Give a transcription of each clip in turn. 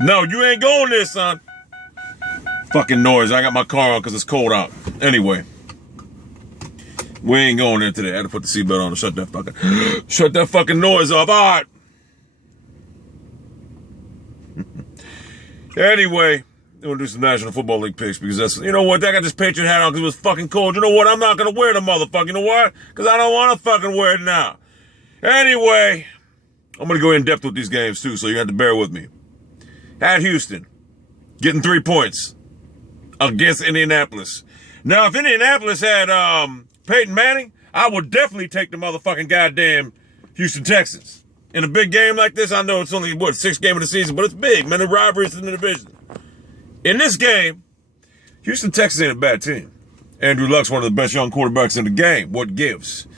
No, you ain't going there, son. Fucking noise. I got my car on because it's cold out. Anyway. We ain't going there today. I had to put the seatbelt on and shut that fucking noise off. All right. Anyway, we'll do some National Football League picks because that's, you know what, I got this Patriot hat on because it was fucking cold. You know what, I'm not going to wear the motherfucker. You know what? Because I don't want to fucking wear it now. Anyway, I'm going to go in depth with these games too, so you have to bear with me. At Houston, getting 3 points against Indianapolis. Now, if Indianapolis had Peyton Manning, I would definitely take the motherfucking goddamn Houston Texans. In a big game like this, I know it's only, 6th game of the season, but it's big, man. The rivalry's in the division. In this game, Houston Texans ain't a bad team. Andrew Luck's one of the best young quarterbacks in the game. What gives?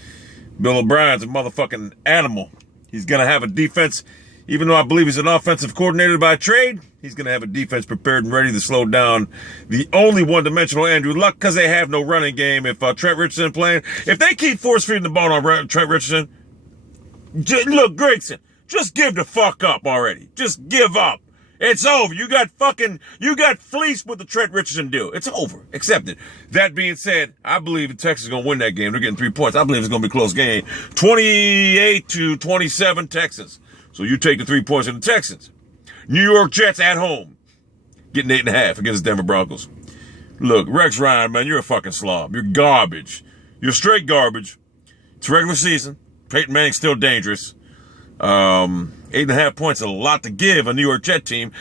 Bill O'Brien's a motherfucking animal. He's going to have a defense, even though I believe he's an offensive coordinator by trade, he's going to have a defense prepared and ready to slow down the only one-dimensional Andrew Luck because they have no running game. If Trent Richardson playing, if they keep force-feeding the ball on Trent Richardson, look, Gregson, just give the fuck up already. Just give up. It's over. You got fleeced with the Trent Richardson deal. It's over. Accept it. That being said, I believe the Texans are going to win that game. They're getting 3 points. I believe it's going to be a close game. 28-27 Texans. So you take the 3 points in the Texans. New York Jets at home. Getting 8.5 against the Denver Broncos. Look, Rex Ryan, man, you're a fucking slob. You're garbage. You're straight garbage. It's regular season. Peyton Manning's still dangerous. 8.5 points, a lot to give a New York Jet team.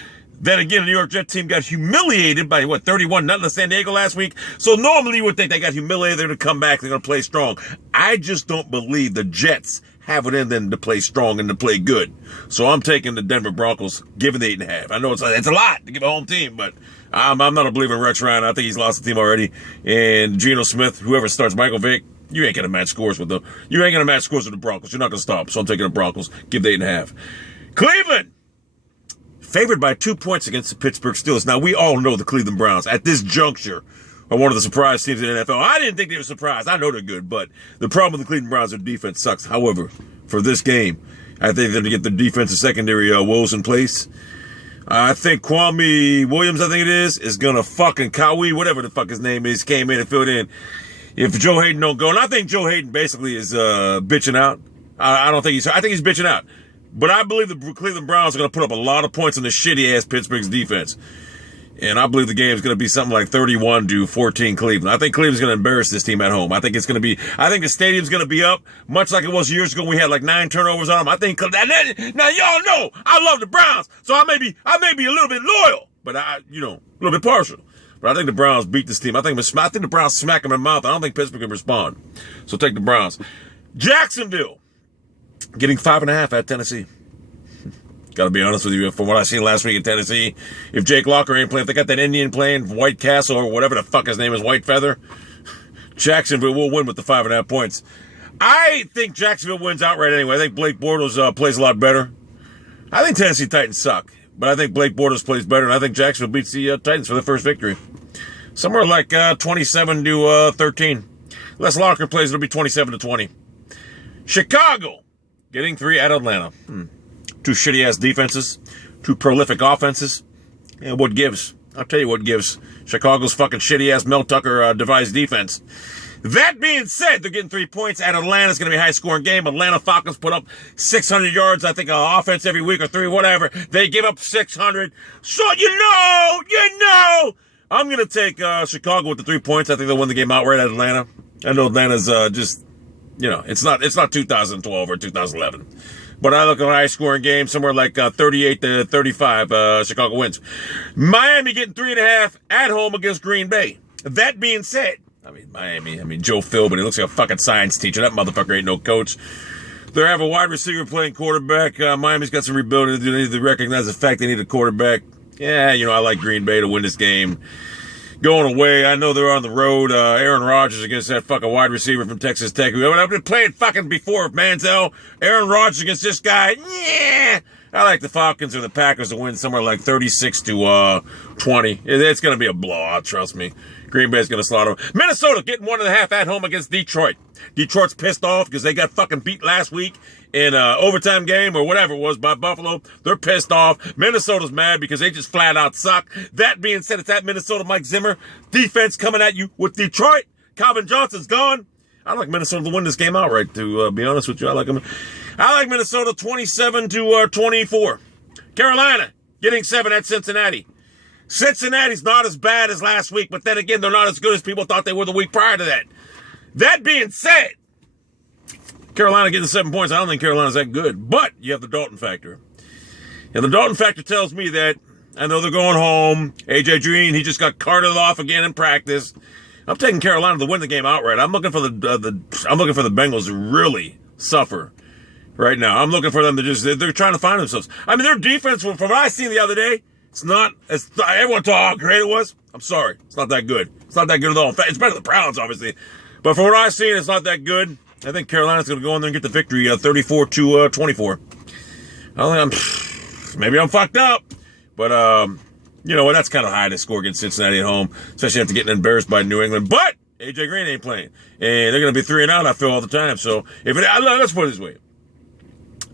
Then again, the New York Jet team got humiliated by, 31-0 in San Diego last week. So normally you would think they got humiliated, they're going to come back, they're going to play strong. I just don't believe the Jets have it in them to play strong and to play good. So I'm taking the Denver Broncos, giving the 8.5. I know it's a lot to give a home team, but I'm not a believer in Rex Ryan. I think he's lost the team already. And Geno Smith, whoever starts Michael Vick, you ain't going to match scores with them. You ain't going to match scores with the Broncos. You're not going to stop. So I'm taking the Broncos. Give the 8.5. Cleveland, favored by 2 points against the Pittsburgh Steelers. Now, we all know the Cleveland Browns at this juncture are one of the surprise teams in the NFL. I didn't think they were surprised. I know they're good, but the problem with the Cleveland Browns, their defense sucks. However, for this game, I think they're going to get the defensive secondary woes in place. I think Kwame Williams, I think it is going to fucking Kawhi, whatever the fuck his name is, came in and filled in. If Joe Hayden don't go, and I think Joe Hayden basically is bitching out. I think he's bitching out. But I believe the Cleveland Browns are going to put up a lot of points on the shitty-ass Pittsburgh's defense. And I believe the game is going to be something like 31-14 Cleveland. I think Cleveland's going to embarrass this team at home. I think the stadium's going to be up, much like it was years ago when we had like 9 turnovers on them. I think, now y'all know, I love the Browns, so I may be a little bit loyal, but a little bit partial. But I think the Browns beat this team. I think the Browns smack them in the mouth. I don't think Pittsburgh can respond. So take the Browns. Jacksonville, getting 5.5 at Tennessee. Got to be honest with you, from what I seen last week in Tennessee, if Jake Locker ain't playing, if they got that Indian playing, White Castle or whatever the fuck his name is, White Feather, Jacksonville will win with the 5.5 points. I think Jacksonville wins outright anyway. I think Blake Bortles plays a lot better. I think Tennessee Titans suck, but I think Blake Bortles plays better, and I think Jacksonville beats the Titans for the first victory. Somewhere like 27-13. Unless Locker plays, it'll be 27-20. Chicago, getting 3 at Atlanta. 2 shitty-ass defenses, 2 prolific offenses. And what gives? I'll tell you what gives. Chicago's fucking shitty-ass Mel Tucker devised defense. That being said, they're getting 3 points at Atlanta. It's going to be a high-scoring game. Atlanta Falcons put up 600 yards, I think, offense every week or 3, whatever. They give up 600. So, you know, I'm going to take Chicago with the 3 points. I think they'll win the game outright at Atlanta. I know Atlanta's just, it's not 2012 or 2011. But I look at a high-scoring game, somewhere like 38-35, Chicago wins. Miami getting 3.5 at home against Green Bay. That being said, Miami, Joe Phil, but he looks like a fucking science teacher. That motherfucker ain't no coach. They have a wide receiver playing quarterback. Miami's got some rebuilding to do. They need to recognize the fact they need a quarterback. Yeah, I like Green Bay to win this game. Going away, I know they're on the road. Aaron Rodgers against that fucking wide receiver from Texas Tech. I've been playing fucking before Manziel. Aaron Rodgers against this guy. Yeah. I like the Falcons or the Packers to win somewhere like 36-20. It's going to be a blowout, trust me. Green Bay's going to slaughter them. Minnesota getting 1.5 at home against Detroit. Detroit's pissed off because they got fucking beat last week in an overtime game or whatever it was by Buffalo. They're pissed off. Minnesota's mad because they just flat out suck. That being said, it's at Minnesota, Mike Zimmer. Defense coming at you with Detroit. Calvin Johnson's gone. I like Minnesota to win this game outright, to be honest with you. I like Minnesota 27-24. Carolina getting 7 at Cincinnati. Cincinnati's not as bad as last week, but then again, they're not as good as people thought they were the week prior to that. That being said, Carolina getting 7 points. I don't think Carolina's that good, but you have the Dalton factor. And the Dalton factor tells me that I know they're going home. A.J. Green, he just got carted off again in practice. I'm taking Carolina to win the game outright. I'm looking for the Bengals to really suffer right now. I'm looking for them to they're trying to find themselves. I mean, their defense, from what I seen the other day, it's not as everyone thought how great it was. I'm sorry, it's not that good. It's not that good at all. In fact, it's better than the Browns, obviously. But from what I've seen, it's not that good. I think Carolina's going to go in there and get the victory, 34-24. Maybe I'm fucked up, but you know what? That's kind of high to score against Cincinnati at home, especially after getting embarrassed by New England. But A.J. Green ain't playing, and they're going to be 3-0. I feel all the time. So let's put it this way: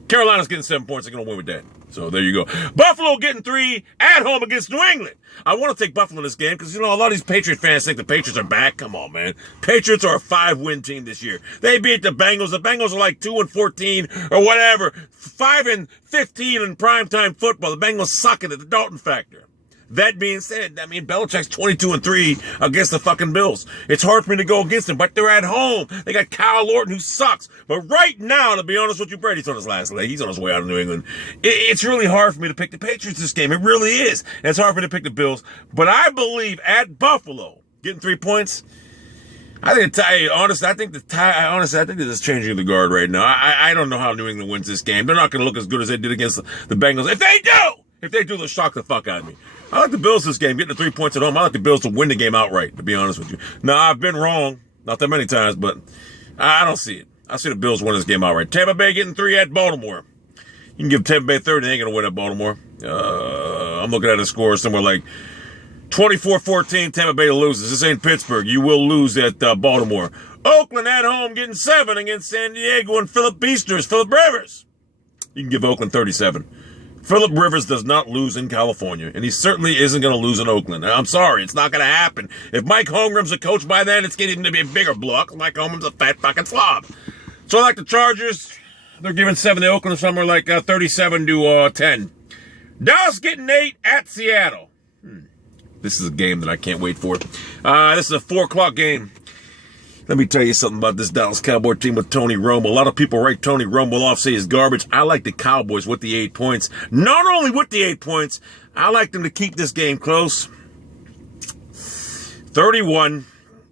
Carolina's getting 7 points. They're going to win with that. So there you go. Buffalo getting 3 at home against New England. I want to take Buffalo in this game because, you know, a lot of these Patriot fans think the Patriots are back. Come on, man. Patriots are a 5-win team this year. They beat the Bengals. The Bengals are like 2-14 or whatever. 5-15 in primetime football. The Bengals suck at the Dalton factor. That being said, I mean, Belichick's 22-3 against the fucking Bills. It's hard for me to go against them, but they're at home. They got Kyle Lorton, who sucks. But right now, to be honest with you, Brady's on his last leg. He's on his way out of New England. It's really hard for me to pick the Patriots this game. It really is. And it's hard for me to pick the Bills. But I believe at Buffalo, getting 3 points, I think honestly, I think this is changing the guard right now. I don't know how New England wins this game. They're not going to look as good as they did against the Bengals. If they do, they'll shock the fuck out of me. I like the Bills this game, getting the 3 points at home. I like the Bills to win the game outright, to be honest with you. Now, I've been wrong, not that many times, but I don't see it. I see the Bills win this game outright. Tampa Bay getting 3 at Baltimore. You can give Tampa Bay 30, they ain't going to win at Baltimore. I'm looking at a score somewhere like 24-14, Tampa Bay loses. This ain't Pittsburgh. You will lose at Baltimore. Oakland at home getting 7 against San Diego and Philip Rivers. You can give Oakland 37. Philip Rivers does not lose in California, and he certainly isn't going to lose in Oakland. I'm sorry, it's not going to happen. If Mike Holmgren's a coach by then, it's getting to be a bigger block. Mike Holmgren's a fat fucking slob. So I like the Chargers. They're giving 7 to Oakland, somewhere like 37-10. Dallas getting 8 at Seattle. This is a game that I can't wait for. This is a 4 o'clock game. Let me tell you something about this Dallas Cowboy team with Tony Romo. A lot of people write Tony Romo off, say he's garbage. I like the Cowboys with the 8 points. Not only with the 8 points, I like them to keep this game close. 31,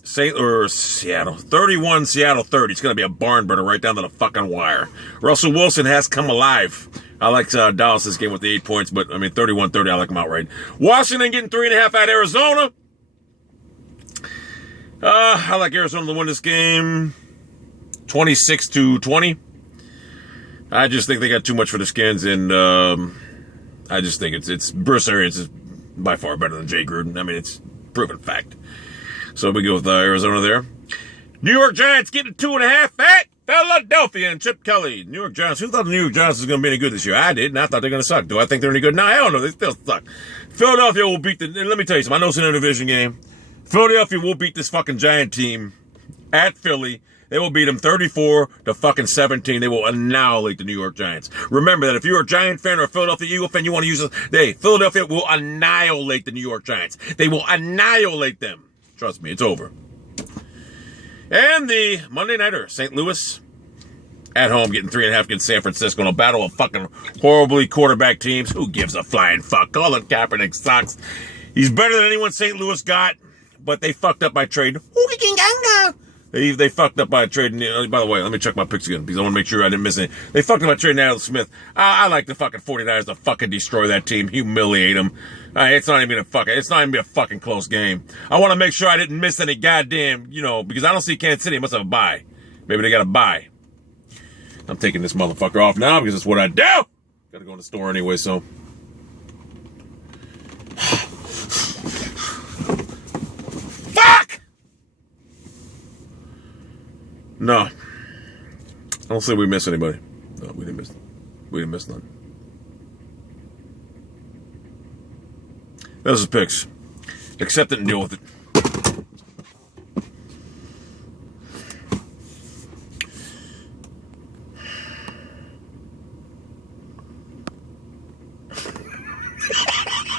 Seattle. 31, Seattle 30. It's going to be a barn burner right down to the fucking wire. Russell Wilson has come alive. I like Dallas this game with the 8 points, but I mean 31-30, I like them outright. Washington getting 3.5 at Arizona. I like Arizona to win this game 26-20. I just think they got too much for the Skins, and I just think it's Bruce Arians is by far better than Jay Gruden. I mean, it's proven fact. So we go with Arizona there. New York Giants getting 2.5 at Philadelphia and Chip Kelly. New York Giants. Who thought the New York Giants was going to be any good this year? I did, and I thought they were going to suck. Do I think they're any good? No, I don't know. They still suck. Philadelphia will beat let me tell you something. I know it's an interdivision game. Philadelphia will beat this fucking Giant team at Philly. They will beat them 34-17. They will annihilate the New York Giants. Remember that if you're a Giant fan or a Philadelphia Eagle fan, you want to use this. Philadelphia will annihilate the New York Giants. They will annihilate them. Trust me, it's over. And the Monday Nighter, St. Louis at home getting 3.5 against San Francisco in a battle of fucking horribly quarterback teams. Who gives a flying fuck? Colin Kaepernick sucks. He's better than anyone St. Louis got. But they fucked up by trading. They fucked up by trading. By the way, let me check my picks again because I want to make sure I didn't miss anything. They fucked up by trading Adam Smith. I like the fucking 49ers to fucking destroy that team, humiliate them. It's not even a fucking close game. I want to make sure I didn't miss any goddamn, because I don't see Kansas City. It must have a bye. Maybe they got a bye. I'm taking this motherfucker off now because it's what I do. Got to go in the store anyway, so. Fuck! No. I don't think we missed anybody. No, we didn't miss none. Those are picks. Accept it and deal with it.